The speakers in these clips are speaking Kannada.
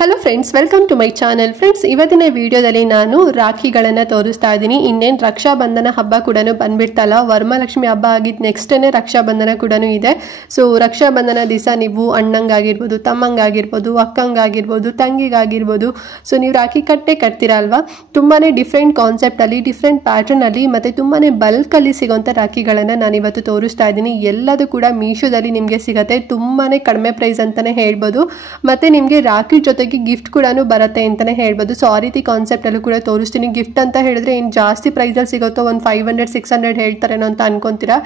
Hello friends, welcome to my channel. Friends, ಇವತ್ತಿನ ವಿಡಿಯೋದಲ್ಲಿ ನಾನು ರಾಖಿಗಳನ್ನು ತೋರಿಸ್ತಾ ಇದ್ದೀನಿ. ಇನ್ನೇನು ರಕ್ಷಾಬಂಧನ ಹಬ್ಬ ಕೂಡ ಬಂದ್ಬಿಡ್ತಲ್ಲ, ವರಮಹಾಲಕ್ಷ್ಮಿ ಹಬ್ಬ ಆಗಿದ್ದು ನೆಕ್ಸ್ಟೇ ರಕ್ಷಾಬಂಧನ ಕೂಡ ಇದೆ. ಸೊ ರಕ್ಷಾಬಂಧನ ದಿವಸ ನೀವು ಅಣ್ಣಂಗಾಗಿರ್ಬೋದು, ತಮ್ಮಂಗಾಗಿರ್ಬೋದು, ಅಕ್ಕಂಗಾಗಿರ್ಬೋದು, ತಂಗಿಗಾಗಿರ್ಬೋದು, ಸೊ ನೀವು ರಾಖಿ ಕಟ್ತೀರಾ ಅಲ್ವಾ. ತುಂಬಾ ಡಿಫ್ರೆಂಟ್ ಕಾನ್ಸೆಪ್ಟಲ್ಲಿ, ಡಿಫ್ರೆಂಟ್ ಪ್ಯಾಟರ್ನಲ್ಲಿ ಮತ್ತು ತುಂಬಾ ಬಲ್ಕಲ್ಲಿ ಸಿಗೋಂಥ ರಾಖಿಗಳನ್ನು ನಾನಿವತ್ತು ತೋರಿಸ್ತಾ ಇದ್ದೀನಿ. ಎಲ್ಲದೂ ಕೂಡ ಮೀಶೋದಲ್ಲಿ ನಿಮಗೆ ಸಿಗುತ್ತೆ. ತುಂಬಾ ಕಡಿಮೆ ಪ್ರೈಸ್ ಅಂತಲೇ ಹೇಳ್ಬೋದು. ಮತ್ತು ನಿಮಗೆ ರಾಖಿ ಜೊತೆಗೆ ಗಿಫ್ಟ್ ಕೂಡ ಬರುತ್ತೆ ಅಂತಾನೆ ಹೇಳ್ಬೋದು. ಸೊ ಆ ರೀತಿ ಕಾನ್ಸೆಪ್ಟ್ ಅಲ್ಲೂ ಕೂಡ ತೋರಿಸ್ತೀನಿ. ಗಿಫ್ಟ್ ಅಂತ ಹೇಳಿದ್ರೆ ಏನು ಜಾಸ್ತಿ ಪ್ರೈಸಲ್ಲಿ ಸಿಗುತ್ತೋ, ಒಂದು 500-600 ಹೇಳ್ತಾರೇನೋ ಅಂತ ಅನ್ಕೊಂತೀರಾ.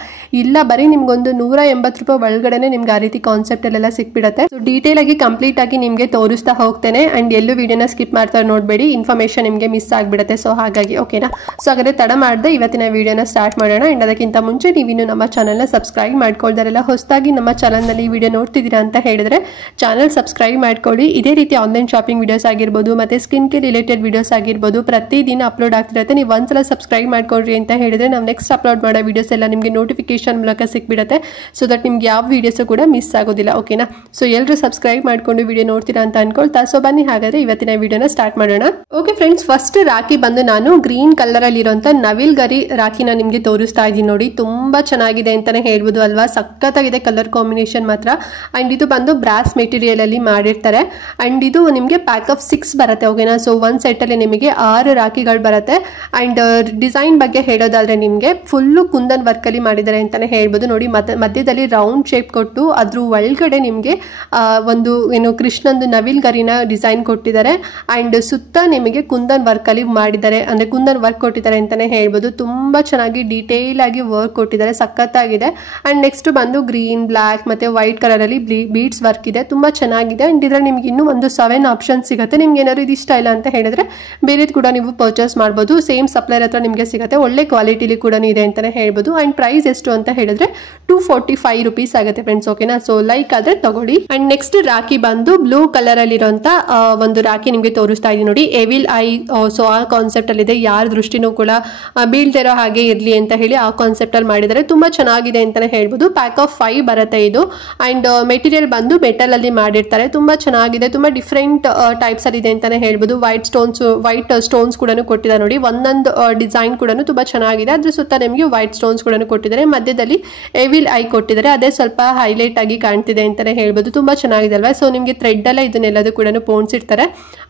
ಇಲ್ಲ, ಬರೀ ನಿಮ್ಗೊಂದು 180 ರೂಪಾಯಿ ಒಳಗಡೆ ನಿಮ್ಗೆ ಆ ರೀತಿ ಕಾನ್ಸೆಪ್ಟ್ ಅಲ್ಲೆಲ್ಲ ಸಿಕ್ಬಿಡುತ್ತೆ. ಸೊ ಡೀಟೇಲ್ ಆಗಿ ಕಂಪ್ಲೀಟ್ ಆಗಿ ನಿಮಗೆ ತೋರಿಸ್ತಾ ಹೋಗ್ತೇನೆ. ಅಂಡ್ ಎಲ್ಲೂ ವಿಡಿಯೋನ ಸ್ಕಿಪ್ ಮಾಡ್ತಾ ನೋಡಬೇಡಿ, ಇನ್ಫಾರ್ಮೇಶನ್ ನಿಮಗೆ ಮಿಸ್ ಆಗಿಬಿಡುತ್ತೆ. ಸೊ ಹಾಗಾಗಿ ಓಕೆನಾ. ಸೊ ಹಾಗಾದ್ರೆ ತಡ ಮಾಡದೆ ಇವತ್ತಿನ ವಿಡಿಯೋನ ಸ್ಟಾರ್ಟ್ ಮಾಡೋಣ. ಅಂಡ್ ಅದಕ್ಕಿಂತ ಮುಂಚೆ ನೀವಿನ್ನು ನಮ್ಮ ಚಾನಲ್ನ ಸಬ್ಸ್ಕ್ರೈಬ್ ಮಾಡ್ಕೊಳ್ದಾರೆಲ್ಲ ಹೊಸದಾಗಿ ನಮ್ಮ ಚಾನಲ್ನಲ್ಲಿ ವಿಡಿಯೋ ನೋಡ್ತಿದ್ದೀರಾ ಅಂತ ಹೇಳಿದ್ರೆ ಚಾನಲ್ ಸಬ್ಸ್ಕ್ರೈಬ್ ಮಾಡ್ಕೊಳ್ಳಿ. ಇದೇ ರೀತಿ ಆನ್ಲೈನ್ ಶಾಪಿಂಗ್ ವಿಡಿಯೋಸ್ ಆಗಿರ್ಬೋದು ಮತ್ತು ಸ್ಕಿನ್ ಕೇರ್ ರಿಲೇಟೆಡ್ ವಿಡಿಯೋಸ್ ಆಗಿರ್ಬೋದು ಪ್ರತಿದಿನ ಅಪ್ಲೋಡ್ ಆಗ್ತಿರುತ್ತೆ. ನೀವು ಒಂದ್ಸಲ ಸಬ್ಸ್ಕ್ರೈಬ್ ಮಾಡ್ಕೊಳ್ರಿ ಅಂತ ಹೇಳಿದ್ರೆ ನಾವು ನೆಕ್ಸ್ಟ್ ಅಪ್ಲೋಡ್ ಮಾಡೋ ವಿಡಿಯೋಸ್ ಎಲ್ಲ ನಿಮಗೆ ನೋಟಿಫಿಕೇಶನ್ ಮೂಲಕ ಸಿಕ್ಬಿಡುತ್ತೆ. ಸೊ ದಟ್ ನಿಮ್ಗೆ ಯಾವ ವಿಡಿಯೋಸು ಕೂಡ ಮಿಸ್ ಆಗೋದಿಲ್ಲ. ಓಕೆನಾ. ಸೊ ಎಲ್ಲರೂ ಸಬ್ಸ್ಕ್ರೈಬ್ ಮಾಡ್ಕೊಂಡು ವಿಡಿಯೋ ನೋಡ್ತೀರಾ ಅಂತ ಅನ್ಕೊಳ್ತಾ, ಸೊ ಬನ್ನಿ ಹಾಗಾದ್ರೆ ಇವತ್ತಿನ ವಿಡಿಯೋನ ಸ್ಟಾರ್ಟ್ ಮಾಡೋಣ. ಓಕೆ ಫ್ರೆಂಡ್ಸ್, ಫಸ್ಟ್ ರಾಖಿ ಬಂದು ನಾನು ಗ್ರೀನ್ ಕಲರ್ ಅಲ್ಲಿ ಇರುವಂತ ನವಿಲ್ ಗರಿ ರಾಖಿನ ನಿಮ್ಗೆ ತೋರಿಸ್ತಾ ಇದ್ದೀನಿ. ನೋಡಿ, ತುಂಬಾ ಚೆನ್ನಾಗಿದೆ ಅಂತಾನೆ ಹೇಳ್ಬೋದು ಅಲ್ವಾ. ಸಖತ್ತಾಗಿದೆ ಕಲರ್ ಕಾಂಬಿನೇಷನ್ ಮಾತ್ರ. ಅಂಡ್ ಇದು ಬಂದು ಬ್ರಾಸ್ ಮೆಟೀರಿಯಲ್ ಅಲ್ಲಿ ಮಾಡಿರ್ತಾರೆ. ಅಂಡ್ ಇದು ನಿಮಗೆ ಪ್ಯಾಕ್ ಆಫ್ 6 ಬರುತ್ತೆ. ಓಕೆನಾ. ಸೊ ಒಂದು ಸೆಟ್ಟಲ್ಲಿ ನಿಮಗೆ 6 ರಾಖಿಗಳು ಬರುತ್ತೆ. ಅಂಡ್ ಡಿಸೈನ್ ಬಗ್ಗೆ ಹೇಳೋದಾದ್ರೆ ನಿಮಗೆ ಫುಲ್ಲು ಕುಂದನ್ ವರ್ಕಲ್ಲಿ ಮಾಡಿದ್ದಾರೆ ಅಂತಾನೆ ಹೇಳ್ಬೋದು. ನೋಡಿ, ಮಧ್ಯದಲ್ಲಿ ರೌಂಡ್ ಶೇಪ್ ಕೊಟ್ಟು ಅದ್ರ ಒಳಗಡೆ ನಿಮಗೆ ಒಂದು ಏನು ಕೃಷ್ಣಂದು ನವಿಲ್ ಗರಿನ ಡಿಸೈನ್ ಕೊಟ್ಟಿದ್ದಾರೆ. ಅಂಡ್ ಸುತ್ತ ನಿಮಗೆ ಕುಂದನ್ ವರ್ಕಲ್ಲಿ ಮಾಡಿದ್ದಾರೆ, ಅಂದರೆ ಕುಂದನ್ ವರ್ಕ್ ಕೊಟ್ಟಿದ್ದಾರೆ ಅಂತಾನೆ ಹೇಳ್ಬೋದು. ತುಂಬ ಚೆನ್ನಾಗಿ ಡೀಟೇಲ್ ಆಗಿ ವರ್ಕ್ ಕೊಟ್ಟಿದ್ದಾರೆ, ಸಖತ್ತಾಗಿದೆ. ಅಂಡ್ ನೆಕ್ಸ್ಟ್ ಬಂದು ಗ್ರೀನ್, ಬ್ಲ್ಯಾಕ್ ಮತ್ತು ವೈಟ್ ಕಲರಲ್ಲಿ ಬೀಡ್ಸ್ ವರ್ಕ್ ಇದೆ, ತುಂಬ ಚೆನ್ನಾಗಿದೆ. ಅಂಡ್ ಇದರಲ್ಲಿ ನಿಮ್ಗೆ ಇನ್ನೂ ಒಂದು 7 ಆಪ್ಷನ್ ಸಿಗುತ್ತೆ. ನಿಮ್ಗೆ ಏನಾದ್ರು ಇದು ಇಷ್ಟ ಇಲ್ಲ ಅಂತ ಹೇಳಿದ್ರೆ ಬೇರೆದು ಕೂಡ ನೀವು ಪರ್ಚೇಸ್ ಮಾಡ್ಬೋದು. ಸೇಮ್ ಸಪ್ಲೈರ್ ಹತ್ರ ನಿಮಗೆ ಸಿಗುತ್ತೆ, ಒಳ್ಳೆ ಕ್ವಾಲಿಟಿಲಿ ಕೂಡ ಇದೆ ಅಂತಾನೆ ಹೇಳ್ಬೋದು. ಅಂಡ್ ಪ್ರೈಸ್ ಎಷ್ಟು ಅಂತ ಹೇಳಿದ್ರೆ 245 ರೂಪೀಸ್ ಆಗುತ್ತೆ ಫ್ರೆಂಡ್ಸ್. ಓಕೆನಾ. ಸೊ ಲೈಕ್ ಆದ್ರೆ ತಗೊಳ್ಳಿ. ಅಂಡ್ ನೆಕ್ಸ್ಟ್ ರಾಖಿ ಬಂದು ಬ್ಲೂ ಕಲರ್ ಅಲ್ಲಿ ಇರುವಂತ ಒಂದು ರಾಖಿ ನಿಮಗೆ ತೋರಿಸ್ತಾ ಇದೀನಿ. ನೋಡಿ, ಎವಿಲ್ ಐ. ಸೊ ಆ ಕಾನ್ಸೆಪ್ಟ್ ಅಲ್ಲಿ ಇದೆ, ಯಾರ ದೃಷ್ಟಿನೂ ಕೂಡ ಬೀಳ್ತಿರೋ ಹಾಗೆ ಇರ್ಲಿ ಅಂತ ಹೇಳಿ ಆ ಕಾನ್ಸೆಪ್ಟ್ ಅಲ್ಲಿ ಮಾಡಿದ್ದಾರೆ. ತುಂಬಾ ಚೆನ್ನಾಗಿದೆ ಅಂತಾನೆ ಹೇಳ್ಬೋದು. ಪ್ಯಾಕ್ ಆಫ್ 5 ಬರುತ್ತೆ ಇದು. ಅಂಡ್ ಮೆಟೀರಿಯಲ್ ಬಂದು ಮೆಟಲ್ ಅಲ್ಲಿ ಮಾಡಿರ್ತಾರೆ. ತುಂಬಾ ಚೆನ್ನಾಗಿದೆ, ತುಂಬಾ ಡಿಫ್ರೆಂಟ್ ಟೈಪ್ಸ್ ಅಲ್ಲಿ ಇದೆ ಅಂತಾನೆ ಹೇಳ್ಬೋದು. ವೈಟ್ ಸ್ಟೋನ್ಸ್ ಕೂಡ ಕೊಟ್ಟಿದ್ದಾರೆ. ನೋಡಿ, ಒಂದೊಂದು ಡಿಸೈನ್ ಕೂಡ ತುಂಬಾ ಚೆನ್ನಾಗಿದೆ. ಅದ್ರ ಸುತ್ತ ನಿಮಗೆ ವೈಟ್ ಸ್ಟೋನ್ಸ್ ಕೂಡ ಕೊಟ್ಟಿದ್ದಾರೆ. ಮಧ್ಯದಲ್ಲಿ ಎವಿಲ್ ಐ ಕೊಟ್ಟಿದ್ದಾರೆ, ಅದೇ ಸ್ವಲ್ಪ ಹೈಲೈಟ್ ಆಗಿ ಕಾಣ್ತಿದೆ ಅಂತಾನೆ ಹೇಳ್ಬೋದು. ತುಂಬಾ ಚೆನ್ನಾಗಿದೆ ಅಲ್ವಾ. ಸೊ ನಿಮಗೆ ಥ್ರೆಡ್ ಅಲ್ಲ ಇದನ್ನೆಲ್ಲದೂ ಕೂಡ ಪೋಣಿಸಿರ್ತಾರೆ.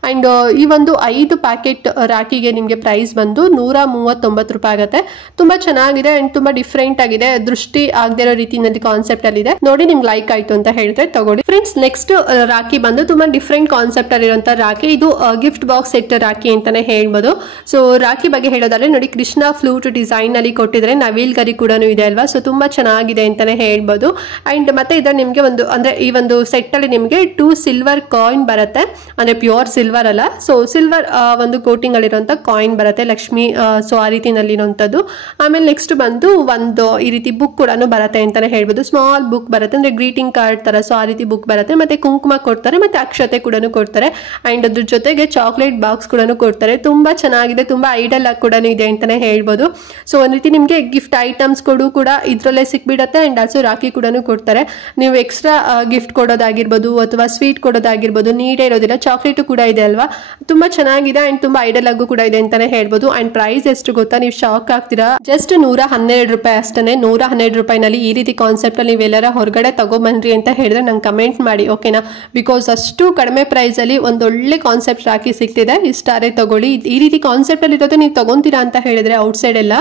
ಅಂಡ್ ಈ ಒಂದು 5 ಪ್ಯಾಕೆಟ್ ರಾಖಿಗೆ ನಿಮಗೆ ಪ್ರೈಸ್ ಬಂದು 139 ರೂಪಾಯಿ ಆಗುತ್ತೆ. ತುಂಬಾ ಚೆನ್ನಾಗಿದೆ ಅಂಡ್ ತುಂಬಾ ಡಿಫ್ರೆಂಟ್ ಆಗಿದೆ, ದೃಷ್ಟಿ ಆಗದೆ ಇರೋ ರೀತಿಯಲ್ಲಿ ಕಾನ್ಸೆಪ್ಟ್ ಅಲ್ಲಿ ಇದೆ. ನೋಡಿ, ನಿಮ್ಗೆ ಲೈಕ್ ಆಯ್ತು ಅಂತ ಹೇಳಿದ್ರೆ ತಗೊಳ್ಳಿ. ಫ್ರೆಂಡ್ಸ್, ನೆಕ್ಸ್ಟ್ ರಾಖಿ ಬಂದು ತುಂಬಾ ಡಿಫ್ರೆಂಟ್ ಕಾನ್ಸೆಪ್ಟ್ ಅಲ್ಲಿರುವಂತ ರಾಖಿ. ಇದು ಗಿಫ್ಟ್ ಬಾಕ್ಸ್ ಸೆಟ್ ರಾಖಿ ಅಂತಾನೆ ಹೇಳ್ಬೋದು. ಸೊ ರಾಖಿ ಬಗ್ಗೆ ಹೇಳೋದಾದ್ರೆ ನೋಡಿ, ಕೃಷ್ಣ ಫ್ಲೂಟ್ ಡಿಸೈನ್ ಅಲ್ಲಿ ಕೊಟ್ಟಿದ್ರೆ, ನವಿಲ್ ಗರಿ ಕೂಡ ಇದೆ ಅಲ್ವಾ. ಸೊ ತುಂಬಾ ಚೆನ್ನಾಗಿದೆ ಅಂತಾನೆ ಹೇಳ್ಬೋದು. ಅಂಡ್ ಮತ್ತೆ ಇದರ ನಿಮ್ಗೆ ಒಂದು ಅಂದ್ರೆ ಈ ಒಂದು ಸೆಟ್ ಅಲ್ಲಿ ನಿಮ್ಗೆ 2 ಸಿಲ್ವರ್ ಕಾಯಿನ್ ಬರುತ್ತೆ, ಅಂದ್ರೆ ಪ್ಯೂರ್ ಸಿಲ್ವರ್ ಅಲ್ಲ. ಸೊ ಸಿಲ್ವರ್ ಒಂದು ಕೋಟಿಂಗ್ ಅಲ್ಲಿರುವಂತ ಕಾಯಿನ್ ಬರುತ್ತೆ, ಲಕ್ಷ್ಮಿ. ಸೊ ಆ ರೀತಿನಲ್ಲಿ ಇರುವಂತದ್ದು. ಆಮೇಲೆ ನೆಕ್ಸ್ಟ್ ಬಂದು ಒಂದು ಈ ರೀತಿ ಬುಕ್ ಕೂಡ ಬರುತ್ತೆ ಅಂತಾನೆ ಹೇಳ್ಬೋದು. ಸ್ಮಾಲ್ ಬುಕ್ ಬರುತ್ತೆ, ಅಂದ್ರೆ ಗ್ರೀಟಿಂಗ್ ಕಾರ್ಡ್ ತರ. ಸೊ ಆ ರೀತಿ ಬುಕ್ ಬರುತ್ತೆ. ಮತ್ತೆ ಕುಂಕುಮ ಕೊಡ್ತಾರೆ, ಮತ್ತೆ ಅಕ್ಷತೆ ಕೂಡ ಕೊಡ್ತಾರೆ. ಅಂಡ್ ಅದ್ರ ಜೊತೆಗೆ ಚಾಕ್ಲೇಟ್ ಬಾಕ್ಸ್ ಕೂಡ ಕೊಡ್ತಾರೆ. ತುಂಬಾ ಚೆನ್ನಾಗಿದೆ, ತುಂಬಾ ಐಡಲ್ ಆಗಿ ಕೂಡ ಇದೆ ಅಂತಾನೆ ಹೇಳ್ಬೋದು. ಸೊ ಒಂದ್ ರೀತಿ ನಿಮ್ಗೆ ಗಿಫ್ಟ್ ಐಟಮ್ಸ್ ಕೂಡ ಇದ್ರಲ್ಲೇ ಸಿಕ್ಬಿಡತ್ತೆ. ಅಂಡ್ ಆಲ್ಸೋ ರಾಖಿ ಕೂಡ ಕೊಡ್ತಾರೆ. ನೀವು ಎಕ್ಸ್ಟ್ರಾ ಗಿಫ್ಟ್ ಕೊಡೋದಾಗಿರ್ಬೋದು ಅಥವಾ ಸ್ವೀಟ್ ಕೊಡೋದಾಗಿರ್ಬೋದು ನೀಡೇ ಇರೋದಿಲ್ಲ. ಚಾಕ್ಲೇಟ್ ಕೂಡ ಇದೆ ಅಲ್ವಾ. ತುಂಬಾ ಚೆನ್ನಾಗಿದೆ ಅಂಡ್ ತುಂಬಾ ಐಡಲ್ ಆಗು ಕೂಡ ಇದೆ ಅಂತಾನೆ ಹೇಳ್ಬೋದು. ಅಂಡ್ ಪ್ರೈಸ್ ಎಷ್ಟು ಗೊತ್ತಾ, ನೀವು ಶಾಕ್ ಆಗ್ತೀರಾ. ಜಸ್ಟ್ 112 ರೂಪಾಯಿ ಅಷ್ಟೇ. 112 ರೂಪಾಯಿನಲ್ಲಿ ಈ ರೀತಿ ಕಾನ್ಸೆಪ್ಟ್ ಅಲ್ಲಿ ನೀವೆಲ್ಲರ ಹೊರಗಡೆ ತಗೊಬನ್ರಿ ಅಂತ ಹೇಳಿದ್ರೆ ನಂಗೆ ಕಮೆಂಟ್ ಮಾಡಿ. ಓಕೆನಾ. ಬಿಕಾಸ್ ಅಷ್ಟು ಕಡಿಮೆ ಪ್ರೈಸ್ ಅಲ್ಲಿ ಒಂದೊಳ್ಳೆ ಕಾನ್ಸೆಪ್ಟ್ ರಾಖಿ ಸಿಗ್ತಿದೆ. ಇಷ್ಟಾರೆ ತಗೊಳ್ಳಿ. ಈ ರೀತಿ ಕಾನ್ಸೆಪ್ಟ್ ಅಲ್ಲಿ ಇರೋದು ನೀವು ತಗೊಂತೀರಾ ಅಂತ ಹೇಳಿದ್ರೆ ಔಟ್ಸೈಡ್ ಎಲ್ಲ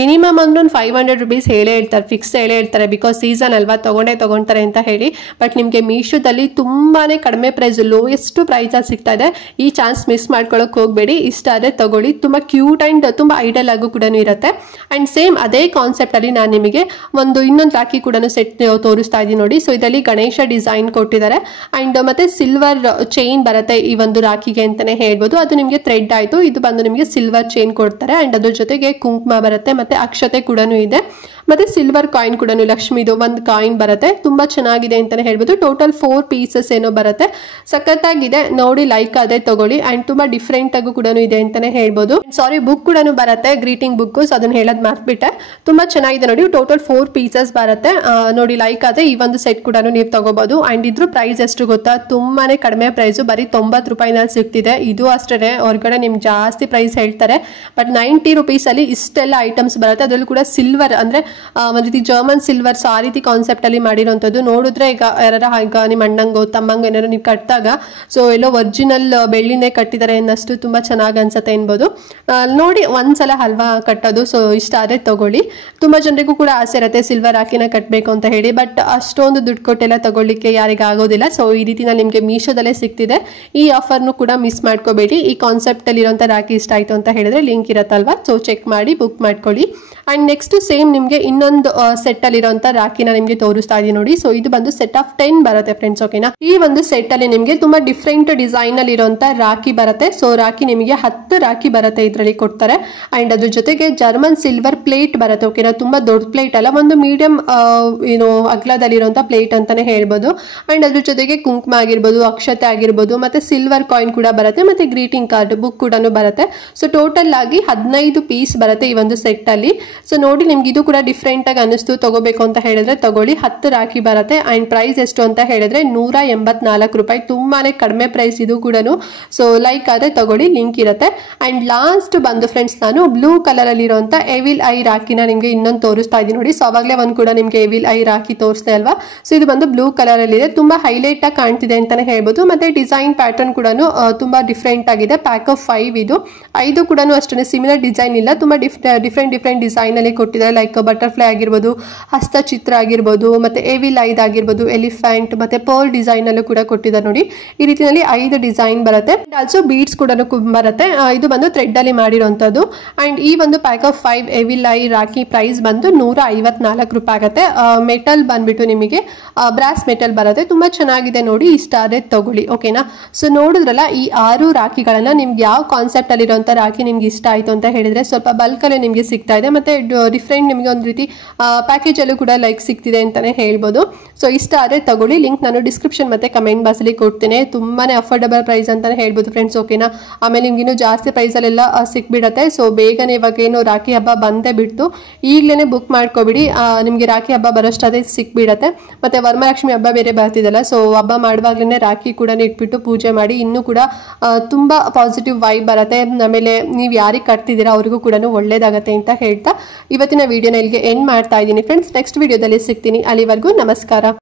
ಮಿನಿಮಮ್ ಒಂದು 500 ರೂಪೀಸ್ ಹೇಳ್ತಾರೆ, ಫಿಕ್ಸ್ ಹೇಳ್ತಾರೆ. ಬಿಕಾಸ್ ಸೀಸನ್ ಅಲ್ವಾ, ತಗೊಂತಾರೆ ಅಂತ ಹೇಳಿ. ಬಟ್ ನಿಮ್ಗೆ ಮೀಶೋದಲ್ಲಿ ತುಂಬಾನೇ ಕಡಿಮೆ ಪ್ರೈಸ್, ಲೋಯೆಸ್ಟ್ ಪ್ರೈಸ್ ಸಿಗ್ತಾ ಇದೆ. ಈ ಚಾನ್ಸ್ ಮಿಸ್ ಮಾಡ್ಕೊಳ್ಳೋಕೆ ಹೋಗಬೇಡಿ. ಇಷ್ಟ ಆದ್ರೆ ತಗೊಳ್ಳಿ. ತುಂಬಾ ಕ್ಯೂಟ್ ಅಂಡ್ ತುಂಬಾ ಐಡಲ್ ಆಗು ಕೂಡ ಇರುತ್ತೆ. ಅಂಡ್ ಸೇಮ್ ಅದೇ ಕಾನ್ಸೆಪ್ಟ್ ಅಲ್ಲಿ ನಾನು ನಿಮಗೆ ಇನ್ನೊಂದು ರಾಖಿ ಕೂಡ ಸೆಟ್ ತೋರಿಸ್ತಾ ಇದ್ದೀನಿ. ನೋಡಿ, ಸೊ ಇದರಲ್ಲಿ ಗಣೇಶ ಡಿಸೈನ್ ಕೊಟ್ಟಿದ್ದಾರೆ. ಅಂಡ್ ಮತ್ತೆ ಸಿಲ್ವರ್ ಚೈನ್ ಬರುತ್ತೆ ಈ ಒಂದು ರಾಖಿಗೆ ಅಂತಾನೆ ಹೇಳ್ಬೋದು. ಅದು ನಿಮಗೆ ಥ್ರೆಡ್ ಆಯ್ತು. ಇದು ಬಂದು ನಿಮಗೆ ಸಿಲ್ವರ್ ಚೈನ್ ಕೊಡ್ತಾರೆ. ಅಂಡ್ ಅದ್ರ ಜೊತೆಗೆ ಕುಂಕುಮ ಬರುತ್ತೆ, ಮತ್ತೆ ಅಕ್ಷತೆ ಕೂಡ ಇದೆ. ಮತ್ತೆ ಸಿಲ್ವರ್ ಕಾಯಿನ್ ಕೂಡ ಲಕ್ಷ್ಮಿದು ಒಂದು ಕಾಯಿನ್ ಬರುತ್ತೆ. ತುಂಬಾ ಚೆನ್ನಾಗಿದೆ ಅಂತಾನೆ ಹೇಳ್ಬೋದು. ಟೋಟಲ್ 4 ಪೀಸಸ್ ಏನೋ ಬರುತ್ತೆ. ಸಖತ್ತಾಗಿದೆ. ನೋಡಿ, ಲೈಕ್ ಆದ್ರೆ ತಗೊಳ್ಳಿ. ಅಂಡ್ ತುಂಬಾ ಡಿಫ್ರೆಂಟ್ ಆಗು ಕೂಡ ಇದೆ ಅಂತಾನೆ ಹೇಳ್ಬೋದು. ಸಾರಿ, ಬುಕ್ ಕೂಡ ಬರುತ್ತೆ, ಗ್ರೀಟಿಂಗ್ ಬುಕ್. ಸೊ ಅದನ್ನ ಹೇಳೋದ್ ಮರ್ತ್ಬಿಟ್ಟೆ. ತುಂಬಾ ಚೆನ್ನಾಗಿದೆ. ನೋಡಿ, ಟೋಟಲ್ 4 ಪೀಸಸ್ ಬರುತ್ತೆ. ನೋಡಿ, ಲೈಕ್ ಆದ್ರೆ ಈ ಒಂದು ಸೆಟ್ ಕೂಡ ನೀವು ತಗೋಬಹುದು. ಅಂಡ್ ಇದ್ರ ಪ್ರೈಸ್ ಎಷ್ಟು ಗೊತ್ತಾ, ತುಂಬಾನೇ ಕಡಿಮೆ ಪ್ರೈಸು ಬರೀ 90 ರೂಪಾಯಿನಲ್ಲಿ ಸಿಗ್ತಿದೆ. ಇದು ಅಷ್ಟೇ, ಹೊರಗಡೆ ನಿಮ್ಗೆ ಜಾಸ್ತಿ ಪ್ರೈಸ್ ಹೇಳ್ತಾರೆ, ಬಟ್ 90 ರುಪೀಸಲ್ಲಿ ಇಷ್ಟೆಲ್ಲ ಐಟಮ್ಸ್ ಬರುತ್ತೆ. ಅದರಲ್ಲೂ ಕೂಡ ಸಿಲ್ವರ್ ಅಂದರೆ ಒಂದು ರೀತಿ ಜರ್ಮನ್ ಸಿಲ್ವರ್ಸ್ ಆ ರೀತಿ ಕಾನ್ಸೆಪ್ಟಲ್ಲಿ ಮಾಡಿರೋಂಥದ್ದು. ನೋಡಿದ್ರೆ ಈಗ ಈಗ ನಿಮ್ಮ ಅಣ್ಣಂಗೋ ತಮ್ಮಂಗೋ ಏನಾದ್ರು ನೀವು ಕಟ್ಟಿದಾಗ ಸೊ ಎಲ್ಲೋ ಒರಿಜಿನಲ್ ಬೆಳ್ಳಿನೇ ಕಟ್ಟಿದ್ದಾರೆ ಅನ್ನಷ್ಟು ತುಂಬ ಚೆನ್ನಾಗಿ ಅನ್ಸುತ್ತೆ ಅನ್ಬೋದು. ನೋಡಿ ಒಂದ್ಸಲ ಹಲ್ವಾ ಕಟ್ಟೋದು, ಸೊ ಇಷ್ಟ ಆದರೆ ತಗೊಳ್ಳಿ. ತುಂಬ ಜನರಿಗೂ ಕೂಡ ಆಸೆ ಇರುತ್ತೆ ಸಿಲ್ವರ್ ರಾಖಿನ ಕಟ್ಟಬೇಕು ಅಂತ ಹೇಳಿ, ಬಟ್ ಅಷ್ಟೊಂದು ದುಡ್ಡು ಕೊಟ್ಟೆಲ್ಲ ತಗೊಳ್ಳಿಕ್ಕೆ ಯಾರಿಗೆ ಆಗೋದಿಲ್ಲ. ಸೊ ಈ ರೀತಿನ ನಿಮಗೆ ಮೀಶೋದಲ್ಲೇ ಸಿಗ್ತಿದೆ. ಈ ಆಫರ್ನು ಕೂಡ ಮಿಸ್ ಮಾಡ್ಕೋಬೇಡಿ. ಈ ಕಾನ್ಸೆಪ್ಟಲ್ಲಿ ಇರೋಂಥ ರಾಖಿ ಇಷ್ಟ ಆಯಿತು ಅಂತ ಹೇಳಿದ್ರೆ ಲಿಂಕ್ ಇರುತ್ತಲ್ವಾ, ಸೊ ಚೆಕ್ ಮಾಡಿ ಬುಕ್ ಮಾಡ್ಕೊಳ್ಳಿ. ಆ್ಯಂಡ್ ನೆಕ್ಸ್ಟ್ ಸೇಮ್ ನಿಮಗೆ ಇನ್ನೊಂದು ಸೆಟ್ಟಲ್ಲಿರೋಂಥ ರಾಖಿನ ನಿಮಗೆ ತೋರಿಸ್ತಾ ಇದ್ದೀನಿ ನೋಡಿ. ಸೊ ಇದು ಬಂದು ಸೆಟ್ ಆಫ್ 10 ಬರುತ್ತೆ ಫ್ರೆಂಡ್ಸ್, ಓಕೆನಾ. ಈ ಒಂದು ಸೆಟ್ ಅಲ್ಲಿ ನಿಮಗೆ ತುಂಬಾ ಡಿಫ್ರೆಂಟ್ ಡಿಸೈನ್ ಅಲ್ಲಿ ಇರುವಂತ ರಾಖಿ ಬರುತ್ತೆ. ಸೊ ರಾಖಿ ನಿಮಗೆ 10 ರಾಖಿ ಬರುತ್ತೆ ಇದರಲ್ಲಿ ಕೊಡ್ತಾರೆ. ಅಂಡ್ ಅದ್ರ ಜೊತೆಗೆ ಜರ್ಮನ್ ಸಿಲ್ವರ್ ಪ್ಲೇಟ್ ಬರುತ್ತೆ, ಓಕೆನಾ. ತುಂಬಾ ದೊಡ್ಡ ಪ್ಲೇಟ್ ಅಲ್ಲ, ಒಂದು ಮೀಡಿಯಂ ಅಗ್ಲದಲ್ಲಿರುವಂತ ಪ್ಲೇಟ್ ಅಂತಾನೆ ಹೇಳ್ಬೋದು. ಅಂಡ್ ಅದ್ರ ಜೊತೆಗೆ ಕುಂಕುಮ ಆಗಿರ್ಬೋದು, ಅಕ್ಷತೆ ಆಗಿರ್ಬೋದು, ಮತ್ತೆ ಸಿಲ್ವರ್ ಕಾಯಿನ್ ಕೂಡ ಬರುತ್ತೆ, ಮತ್ತೆ ಗ್ರೀಟಿಂಗ್ ಕಾರ್ಡ್ ಬುಕ್ ಕೂಡ ಬರುತ್ತೆ. ಸೊ ಟೋಟಲ್ ಆಗಿ 15 ಪೀಸ್ ಬರುತ್ತೆ ಈ ಒಂದು ಸೆಟ್ ಅಲ್ಲಿ. ಸೊ ನೋಡಿ ನಿಮ್ಗೆ ಇದು ಕೂಡ ಡಿಫ್ರೆಂಟ್ ಆಗಿ ಅನಿಸ್ತು, ತಗೋಬೇಕು ಅಂತ ಹೇಳಿದ್ರೆ ತಗೊಳ್ಳಿ. 10 ರಾಖಿ ಬರುತ್ತೆ. ಅಂಡ್ ಪ್ರೈಸ್ ಎಷ್ಟು ಅಂತ ಹೇಳಿದ್ರೆ 184 ರೂಪಾಯಿ, ತುಂಬಾನೇ ಕಡಿಮೆ ಪ್ರೈಸ್ ಇದು ಕೂಡ. ಸೊ ಲೈಕ್ ಆದ್ರೆ ತಗೊಳ್ಳಿ, ಲಿಂಕ್ ಇರುತ್ತೆ. ಅಂಡ್ ಲಾಸ್ಟ್ ಬಂದು ಫ್ರೆಂಡ್ಸ್ ನಾನು ಬ್ಲೂ ಕಲರ್ ಅಲ್ಲಿ ಇರುವಂತ ಎವಿಲ್ ಐ ರಾಖಿನ ನಿಮ್ಗೆ ಇನ್ನೊಂದು ತೋರಿಸ್ತಾ ಇದ್ದೀನಿ ನೋಡಿ. ಸೊ ಅವಾಗಲೇ ಒಂದು ಕೂಡ ನಿಮ್ಗೆ ಎವಿಲ್ ಐ ರಾಖಿ ತೋರಿಸ್ದೆ ಅಲ್ವಾ. ಸೊ ಇದು ಬಂದು ಬ್ಲೂ ಕಲರ್ ಅಲ್ಲಿ ಇದೆ, ತುಂಬಾ ಹೈಲೈಟ್ ಆಗಿ ಕಾಣ್ತಿದೆ ಅಂತಾನೆ ಹೇಳ್ಬೋದು. ಮತ್ತೆ ಡಿಸೈನ್ ಪ್ಯಾಟರ್ನ್ ಕೂಡ ತುಂಬಾ ಡಿಫ್ರೆಂಟ್ ಆಗಿದೆ. ಪ್ಯಾಕ್ ಆಫ್ 5 ಇದು 5 ಕೂಡ ಅಷ್ಟೇ ಸಿಮಿಲರ್ ಡಿಸೈನ್ ಇಲ್ಲ, ತುಂಬಾ ಡಿಫ್ರೆಂಟ್ ಡಿಸೈನ್ ಅಲ್ಲಿ ಕೊಟ್ಟಿದ್ದಾರೆ. ಲೈಕ್ ಬಟರ್ಫ್ಲೈ ಆಗಿರ್ಬೋದು, ಹಸ್ತಚಿತ್ರ ಆಗಿರ್ಬೋದು, ಮತ್ತೆ ಎವಿಲ್ ಐದ್ ಆಗಿರ್ಬೋದು, ಎಲಿಫೆಂಟ್ ಮತ್ತೆ ಪರ್ಲ್ ಡಿಸೈನ್ ಅಲ್ಲೂ ಕೂಡ ಕೊಟ್ಟಿದ್ದಾರೆ ನೋಡಿ. ಈ ರೀತಿಯಲ್ಲಿ 5 ಡಿಸೈನ್ ಬರುತ್ತೆ. ಆಲ್ಸೋ ಬೀಡ್ಸ್ ಕೂಡ ಬರುತ್ತೆ. ಇದು ಬಂದು ಥ್ರೆಡ್ ಅಲ್ಲಿ ಮಾಡಿರುವಂತದ್ದು. ಅಂಡ್ ಈ ಒಂದು pack of 5 evil eye rakhi price ಬಂದು 154 ರೂಪಾಯಿ ಆಗುತ್ತೆ. ಮೆಟಲ್ ಬಂದ್ಬಿಟ್ಟು ನಿಮಗೆ ಬ್ರಾಸ್ ಮೆಟಲ್ ಬರುತ್ತೆ. ತುಂಬಾ ಚೆನ್ನಾಗಿದೆ ನೋಡಿ, ಇಷ್ಟ ಆದ್ರೆ ತಗೊಳ್ಳಿ, ಓಕೆನಾ. ಸೊ ನೋಡಿದ್ರಲ್ಲ ಈ 6 ರಾಖಿಗಳನ್ನ ನಿಮ್ಗೆ ಯಾವ ಕಾನ್ಸೆಪ್ಟ್ ಅಲ್ಲಿ ಇರುವಂತ ರಾಖಿ ನಿಮ್ಗೆ ಇಷ್ಟ ಆಯ್ತು ಅಂತ ಹೇಳಿದ್ರೆ ಸ್ವಲ್ಪ ಬಲ್ಕ್ ಅಲ್ಲಿ ನಿಮ್ಗೆ ಸಿಗ್ತಾ ಇದೆ. ಮತ್ತೆ ಡಿಫ್ರೆಂಟ್ ನಿಮಗೆ ಒಂದು ರೀತಿ ಪ್ಯಾಕೇಜ್ ಅಲ್ಲೂ ಕೂಡ ಲೈಕ್ ಸಿಗ್ತಿದೆ ಅಂತಾನೆ ಹೇಳ್ಬೋದು. ಸೊ ಇಷ್ಟ ಆದ್ರೆ ತಗೊಳ್ಳಿ. ಲಿಂಕ್ ನಾನು ಡಿಸ್ಕ್ರಿಪ್ಷನ್ ಮತ್ತೆ ಕಮೆಂಟ್ ಬಾಕ್ಸ್ ಅಲ್ಲಿ ಕೊಡ್ತೇನೆ. ತುಂಬಾನೇ ಅಫೋರ್ಡಬಲ್ ಪ್ರೈಸ್ ಅಂತಾನೆ ಹೇಳ್ಬೋದು ಫ್ರೆಂಡ್ಸ್, ಓಕೆನಾ. ಆಮೇಲೆ ನಿಮ್ಗೆ ಇನ್ನೂ ಜಾಸ್ತಿ ಪ್ರೈಸ್ ಅಲ್ಲೆಲ್ಲ ಸಿಕ್ಬಿಡತ್ತೆ. ಸೊ ಬೇಗನೆ ಇವಾಗ ಏನು ರಾಖಿ ಹಬ್ಬ ಬಂದೇ ಬಿಡ್ತು, ಈಗ್ಲೇನೆ ಬುಕ್ ಮಾಡ್ಕೊಬಿಡಿ. ನಿಮ್ಗೆ ರಾಖಿ ಹಬ್ಬ ಬರೋಷ್ಟಾದ್ರೆ ಸಿಕ್ಬಿಡತ್ತೆ. ಮತ್ತೆ ವರಮಹಾಲಕ್ಷ್ಮಿ ಹಬ್ಬ ಬೇರೆ ಬರ್ತಿದಲ್ಲ, ಸೊ ಹಬ್ಬ ಮಾಡುವಾಗ್ಲೇನೆ ರಾಖಿ ಕೂಡ ಇಟ್ಬಿಟ್ಟು ಪೂಜೆ ಮಾಡಿ, ಇನ್ನೂ ಕೂಡ ತುಂಬಾ ಪಾಸಿಟಿವ್ ವೈಬ್ ಬರುತ್ತೆ. ಆಮೇಲೆ ನೀವು ಯಾರಿಗೆ ಕಟ್ತಿದ್ದೀರಾ ಅವ್ರಿಗೂ ಕೂಡ ಒಳ್ಳೇದಾಗತ್ತೆ ಅಂತ ಹೇಳ್ತಾ ಇವತ್ತಿನ ವಿಡಿಯೋನ ಇಲ್ಲಿಗೆ ಎಂಡ್ ಮಾಡ್ತಾ ಇದ್ದೀನಿ ಫ್ರೆಂಡ್ಸ್. ನೆಕ್ಸ್ಟ್ ವಿಡಿಯೋದಲ್ಲಿ ಸಿಗ್ತೀನಿ, ಅಲ್ಲಿವರೆಗೂ ನಮಸ್ಕಾರ.